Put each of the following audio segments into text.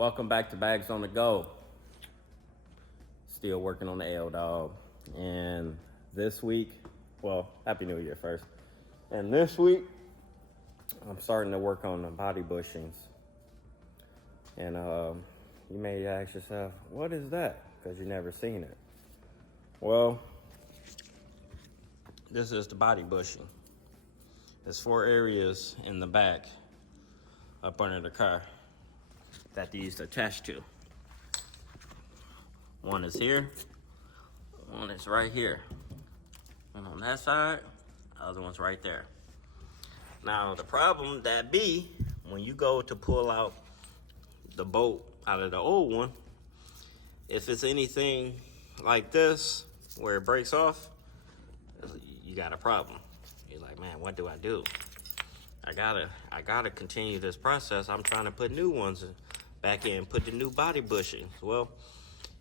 Welcome back to Bags on the Go. Still working on the L dog. And this week, well, Happy New Year first. And this week, I'm starting to work on the body bushings. And you may ask yourself, what is that? Because you've never seen it. Well, this is the body bushing. There's 4 areas in the back up under the car that these are attached to. One is here, one is right here. And on that side, the other one's right there. Now, the problem that be, when you go to pull out the bolt out of the old one, if it's anything like this, where it breaks off, you got a problem. You're like, man, what do I do? I gotta continue this process. I'm trying to put new ones back in, put the new body bushings. Well,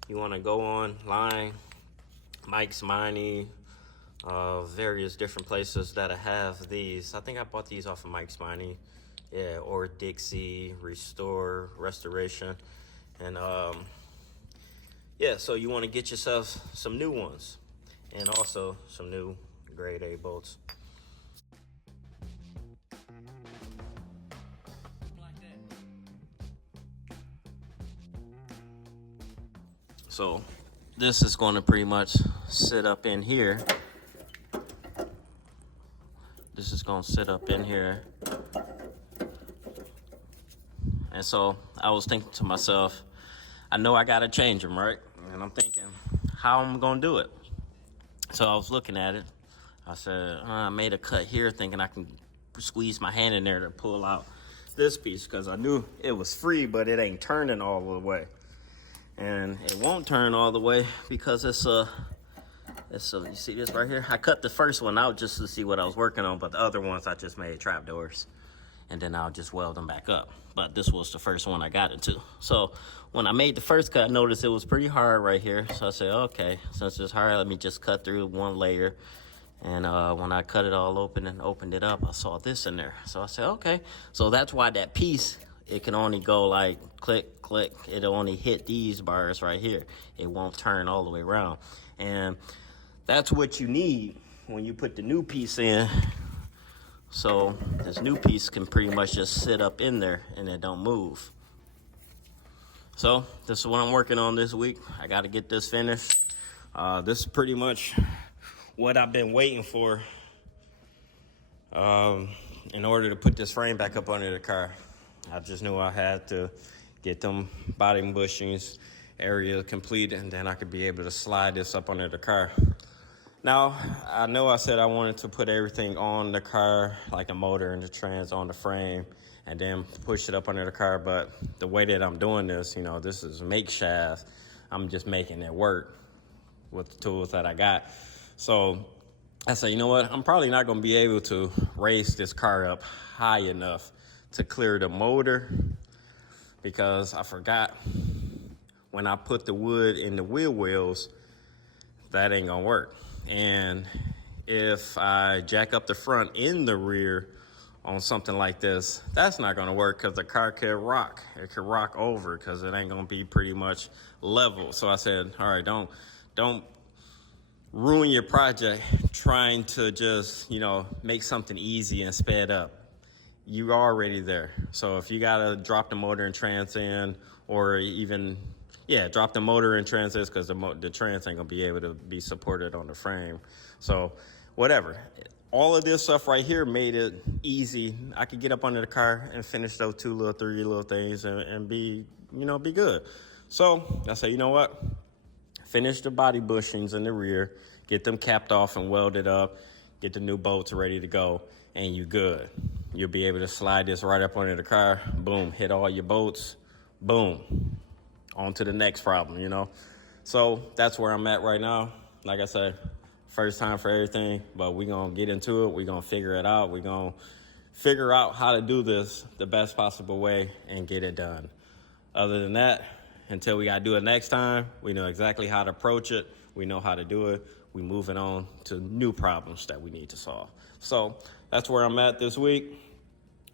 you want to go online, Mike's Mining, various different places that have these. I think I bought these off of Mike's Mining, yeah, or Dixie, Restoration, and yeah. So you want to get yourself some new ones, and also some new grade A bolts. So this is going to pretty much sit up in here. This is going to sit up in here. And so I was thinking to myself, I know I got to change them, right? And I'm thinking, how am I going to do it? So I was looking at it. I said, I made a cut here thinking I can squeeze my hand in there to pull out this piece, because I knew it was free, but it ain't turning all the way. And it won't turn all the way because it's you see this right here? I cut the first one out just to see what I was working on, but the other ones I just made trapdoors. And then I'll just weld them back up. But this was the first one I got into. So when I made the first cut, I noticed it was pretty hard right here. So I said, okay, since it's hard, let me just cut through one layer. And when I cut it all open and opened it up, I saw this in there. So I said, okay. So that's why that piece, it can only go like click, click. It'll only hit these bars right here. It won't turn all the way around. And that's what you need when you put the new piece in. So this new piece can pretty much just sit up in there and it don't move. So this is what I'm working on this week. I got to get this finished. This is pretty much what I've been waiting for in order to put this frame back up under the car. I just knew I had to get them body bushings area complete, and then I could be able to slide this up under the car. Now, I know I said I wanted to put everything on the car, like the motor and the trans on the frame, and then push it up under the car, but the way that I'm doing this, you know, this is makeshift. I'm just making it work with the tools that I got. So I said, you know what? I'm probably not going to be able to raise this car up high enough to clear the motor, because I forgot when I put the wood in the wheel wells, that ain't gonna work. And if I jack up the front in the rear on something like this, that's not gonna work, because the car could rock. It could rock over because it ain't gonna be pretty much level. So I said, all right, don't ruin your project trying to just, you know, make something easy and sped up. You're already there. So if you gotta drop the motor and trans in, or even, yeah, drop the motor and trans in, because the trans ain't gonna be able to be supported on the frame. So whatever. All of this stuff right here made it easy. I could get up under the car and finish those 3 little things and be, you know, be good. So I said, you know what? Finish the body bushings in the rear, get them capped off and welded up, get the new bolts ready to go, and you good. You'll be able to slide this right up under the car, boom, hit all your bolts, boom, on to the next problem, you know? So that's where I'm at right now. Like I said, first time for everything, but we're going to get into it. We're going to figure it out. We're going to figure out how to do this the best possible way and get it done. Other than that, until we got to do it next time, we know exactly how to approach it. We know how to do it. We moving on to new problems that we need to solve. So that's where I'm at this week.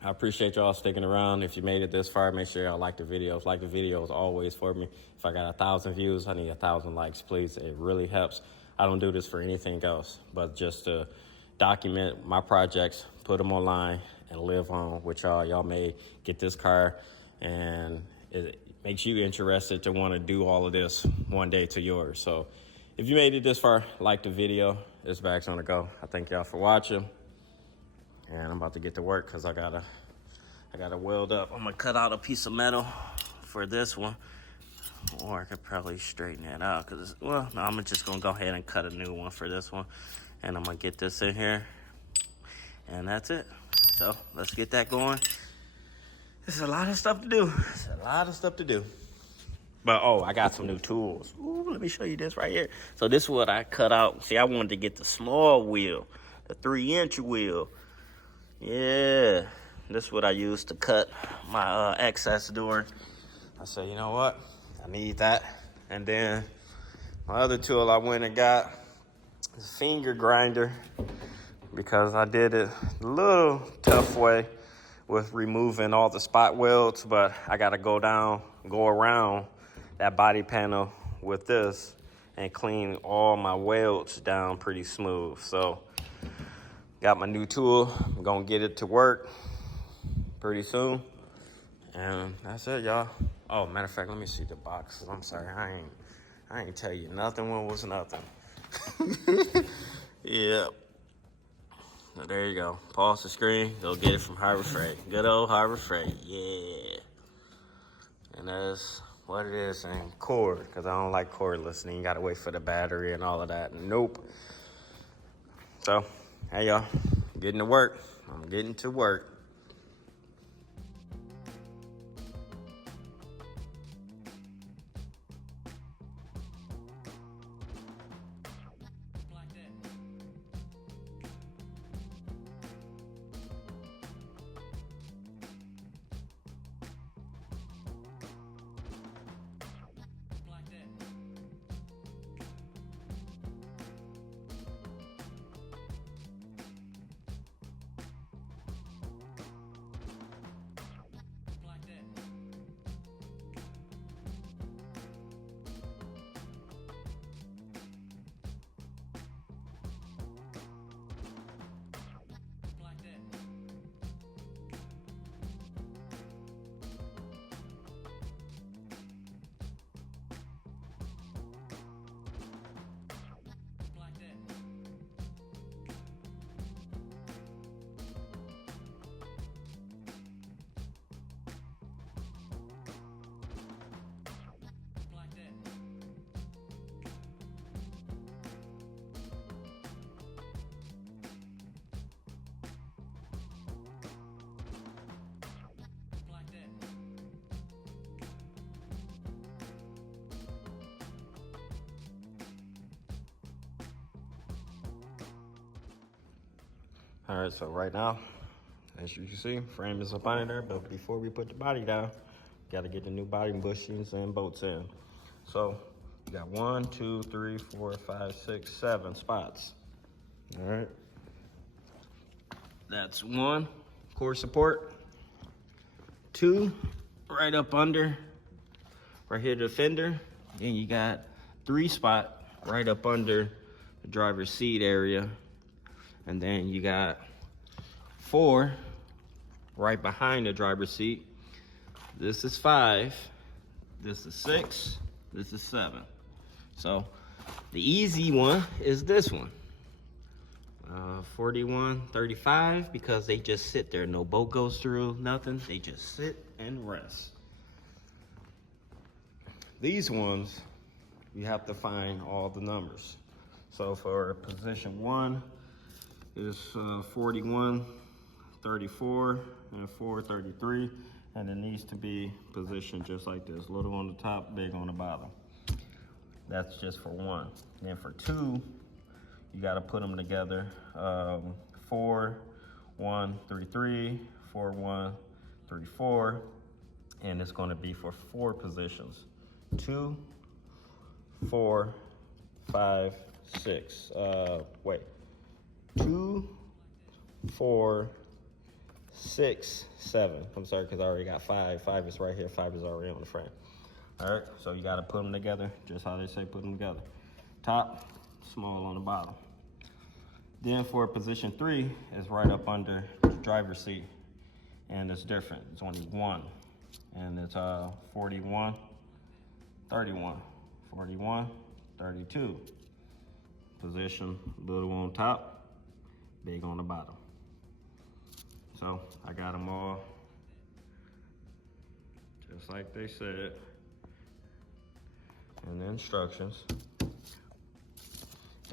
I appreciate y'all sticking around. If you made it this far, make sure y'all like the videos. Like the videos always for me. If I got 1,000 views, I need 1,000 likes, please. It really helps. I don't do this for anything else, but just to document my projects, put them online, and live on with y'all. Y'all may get this car, and it makes you interested to want to do all of this one day to yours. So if you made it this far, like the video. This bag's on the go. I thank y'all for watching. And I'm about to get to work because I gotta weld up. I'm gonna cut out a piece of metal for this one. Or I could probably straighten that out because, well, no, I'm just gonna go ahead and cut a new one for this one. And I'm gonna get this in here. And that's it. So let's get that going. There's a lot of stuff to do. There's a lot of stuff to do. But, oh, I got some new tools. Ooh, let me show you this right here. So this is what I cut out. See, I wanted to get the small wheel, the 3-inch wheel. Yeah, this is what I used to cut my excess door. I said, you know what? I need that. And then my other tool I went and got is a finger grinder because I did it a little tough way with removing all the spot welds, but I got to go around that body panel with this and clean all my welds down pretty smooth. So got my new tool. I'm gonna get it to work pretty soon. And that's it, y'all. Oh, matter of fact, let me see the box. I'm sorry, I ain't tell you nothing when it was nothing. Yeah. So there you go. Pause the screen. Go get it from Harbor Freight. Good old Harbor Freight. Yeah. And that's what it is. And cord, because I don't like cordless. And you got to wait for the battery and all of that. Nope. So, hey, y'all. Getting to work. I'm getting to work. All right, so right now, as you can see, frame is up under there, but before we put the body down, got to get the new body bushings and bolts in. So you got 1, 2, 3, 4, 5, 6, 7 spots. All right. That's 1, core support. 2, right up under, right here, the fender. Then you got 3 spot right up under the driver's seat area. And then you got 4 right behind the driver's seat. This is 5, this is 6, this is 7. So the easy one is this one. 41, 35, because they just sit there. No bolt goes through, nothing. They just sit and rest. These ones, you have to find all the numbers. So for position 1, is 41, 34, and 433, and it needs to be positioned just like this, little on the top, big on the bottom. That's just for 1. Then for 2, you got to put them together. 4, 1, 3, 3, 4, 1, 3, 4, and it's going to be for 4 positions. 2, 4, 5, 6. 2, 4, 6, 7. I'm sorry, because I already got 5. 5 is right here. 5 is already on the frame. All right, so you got to put them together, just how they say put them together. Top, small on the bottom. Then for position 3, is right up under the driver's seat, and it's different. It's only 1, and it's 41, 31, 41, 32. Position, little on top, big on the bottom. So I got them all just like they said in the instructions.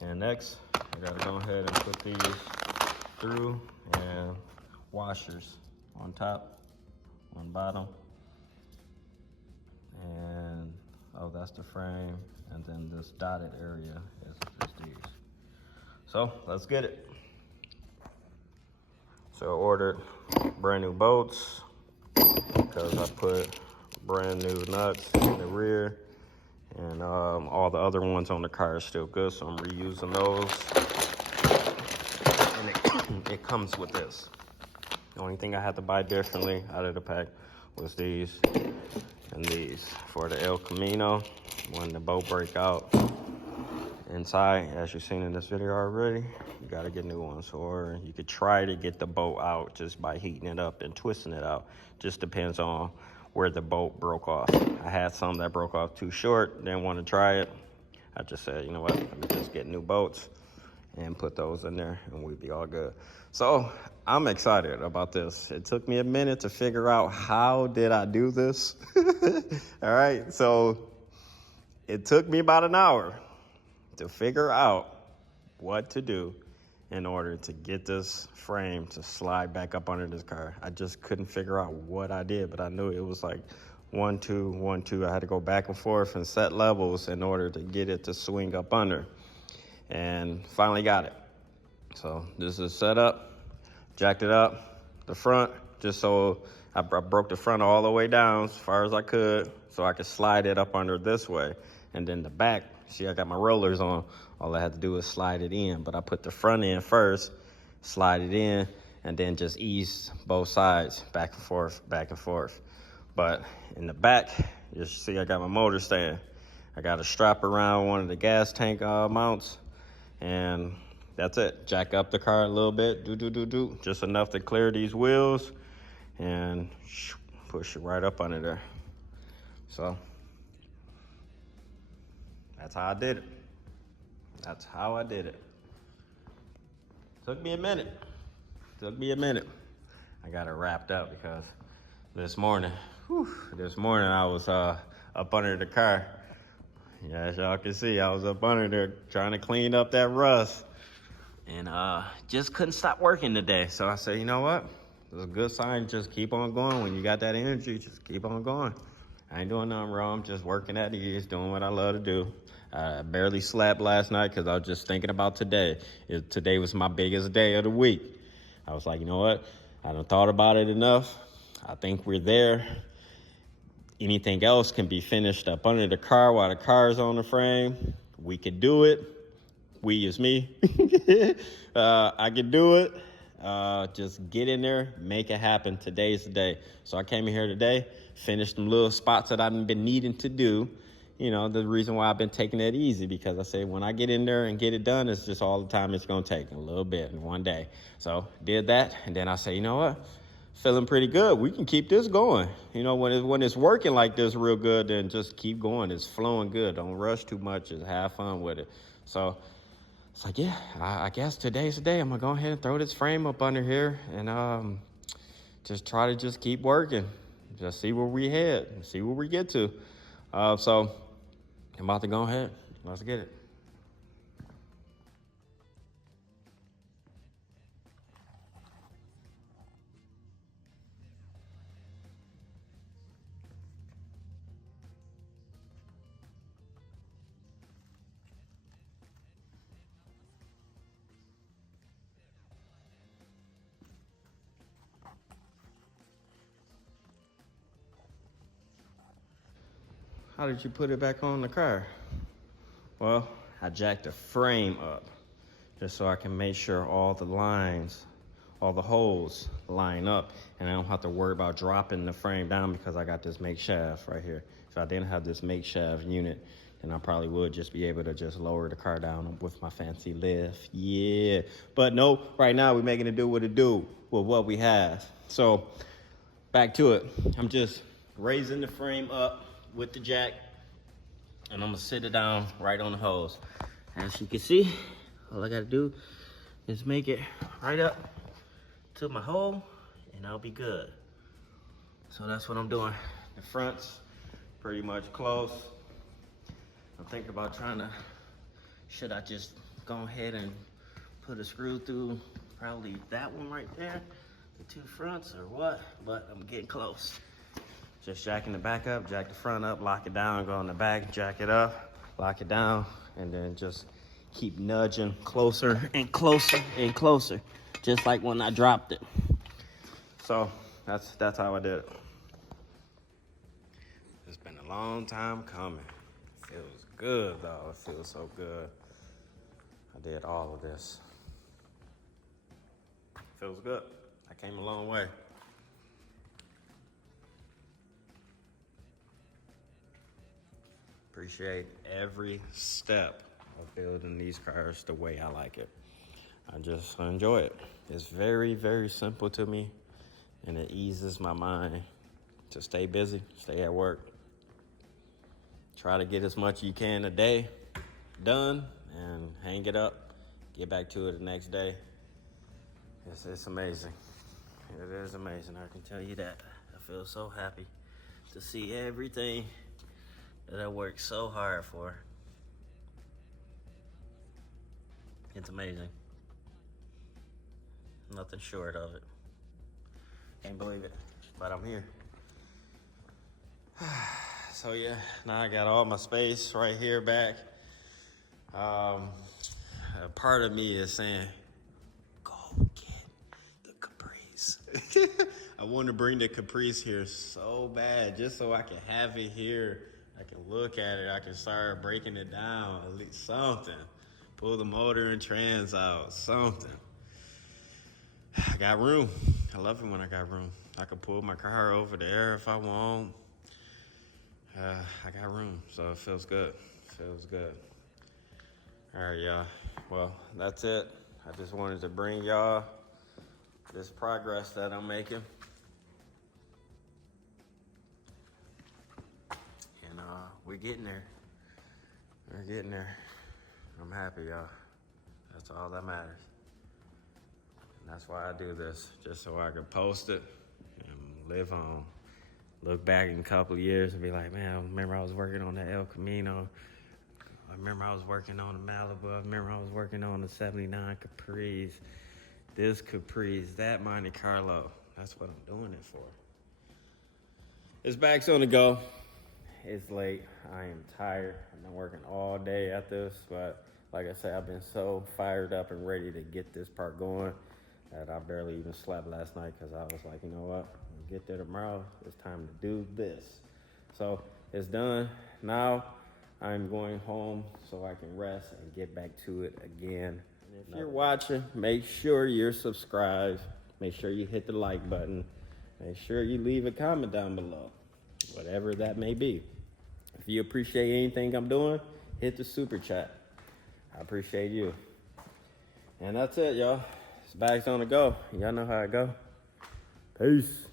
And next, I gotta go ahead and put these through, and washers on top, on bottom. And oh, that's the frame. And then this dotted area is these. So let's get it. So I ordered brand new bolts because I put brand new nuts in the rear, and all the other ones on the car are still good, so I'm reusing those. And it comes with this. The only thing I had to buy differently out of the pack was these and these for the El Camino when the bolt break out inside. As you've seen in this video already, you got to get new ones, or you could try to get the bolt out just by heating it up and twisting it out. Just depends on where the bolt broke off. I had some that broke off too short, didn't want to try it. I just said, you know what, let me just get new bolts and put those in there and we'd be all good. So I'm excited about this. It took me a minute to figure out how did I do this. All right, so it took me about an hour to figure out what to do in order to get this frame to slide back up under this car. I just couldn't figure out what I did, but I knew it was like 1, 2, 1, 2. I had to go back and forth and set levels in order to get it to swing up under, and finally got it. So this is set up, jacked it up, the front, just so I broke the front all the way down as far as I could so I could slide it up under this way. And then the back, see, I got my rollers on. All I had to do was slide it in, but I put the front in first, slide it in, and then just ease both sides back and forth, back and forth. But in the back, you see I got my motor stand. I got a strap around one of the gas tank mounts, and that's it. Jack up the car a little bit, just enough to clear these wheels, and push it right up under there. So that's how I did it. That's how I did it. Took me a minute. I got it wrapped up because this morning I was up under the car. Yeah, as y'all can see, I was up under there trying to clean up that rust, and just couldn't stop working today. So I said, you know what? It's a good sign. Just keep on going. When you got that energy, just keep on going. I ain't doing nothing wrong. I'm just working at ease, doing what I love to do. I barely slept last night because I was just thinking about today. Today was my biggest day of the week. I was like, you know what? I done thought about it enough. I think we're there. Anything else can be finished up under the car while the car is on the frame. We could do it. We is me. I could do it. Just get in there, make it happen. Today's the day. So I came in here today, finished some little spots that I've been needing to do. You know, the reason why I've been taking it easy, because I say when I get in there and get it done, it's just all the time it's going to take, a little bit in one day. So did that, and then I say, you know what? Feeling pretty good. We can keep this going. You know, when it's working like this real good, then just keep going. It's flowing good. Don't rush too much. Just have fun with it. So it's like, yeah, I guess today's the day. I'm going to go ahead and throw this frame up under here and just try to just keep working. Just see where we head and see where we get to. So I'm about to go ahead. Let's get it. How did you put it back on the car? Well, I jacked the frame up just so I can make sure all the lines all the holes line up, and I don't have to worry about dropping the frame down because I got this makeshaft right here. If I didn't have this makeshaft unit, then I probably would just be able to just lower the car down with my fancy lift. Yeah, but no, right now we're making it do what it do with what we have. So back to it. I'm just raising the frame up with the jack, and I'm gonna sit it down right on the hose. As you can see, all I gotta do is make it right up to my hole, and I'll be good. So that's what I'm doing. The front's pretty much close. I'm thinking about should I just go ahead and put a screw through probably that one right there, the two fronts, or what? But I'm getting close. Just jacking the back up, jack the front up, lock it down, go on the back, jack it up, lock it down, and then just keep nudging closer and closer and closer, just like when I dropped it. So that's how I did it. It's been a long time coming. It feels good though, it feels so good. I did all of this. Feels good. I came a long way. Appreciate every step of building these cars the way I like it. I just enjoy it. It's very, very simple to me, and it eases my mind to stay busy, stay at work. Try to get as much you can a day done and hang it up, get back to it the next day. It's amazing. It is amazing, I can tell you that. I feel so happy to see everything that I worked so hard for. It's amazing. Nothing short of it. Can't believe it, but I'm here. So yeah, now I got all my space right here back. A part of me is saying, go get the Caprice. I want to bring the Caprice here so bad, just so I can have it here. I can look at it, I can start breaking it down, at least something. Pull the motor and trans out, something. I got room. I love it when I got room. I can pull my car over there if I want. I got room, so it feels good. Feels good. All right, y'all. Well, that's it. I just wanted to bring y'all this progress that I'm making. And we're getting there. We're getting there. I'm happy, y'all. That's all that matters. And that's why I do this, just so I can post it and live on. Look back in a couple of years and be like, man, I remember I was working on the El Camino. I remember I was working on the Malibu. I remember I was working on the 79 Caprice. This Caprice, that Monte Carlo. That's what I'm doing it for. It's back's on the go. It's late. I am tired. I've been working all day at this, but like I said, I've been so fired up and ready to get this part going that I barely even slept last night because I was like, you know what? When we get there tomorrow, it's time to do this. So it's done. Now I'm going home so I can rest and get back to it again. And if you're watching, make sure you're subscribed. Make sure you hit the like button. Make sure you leave a comment down below, whatever that may be. If you appreciate anything I'm doing, hit the super chat. I appreciate you. And that's it, y'all. This bag's on the go. Y'all know how it go. Peace.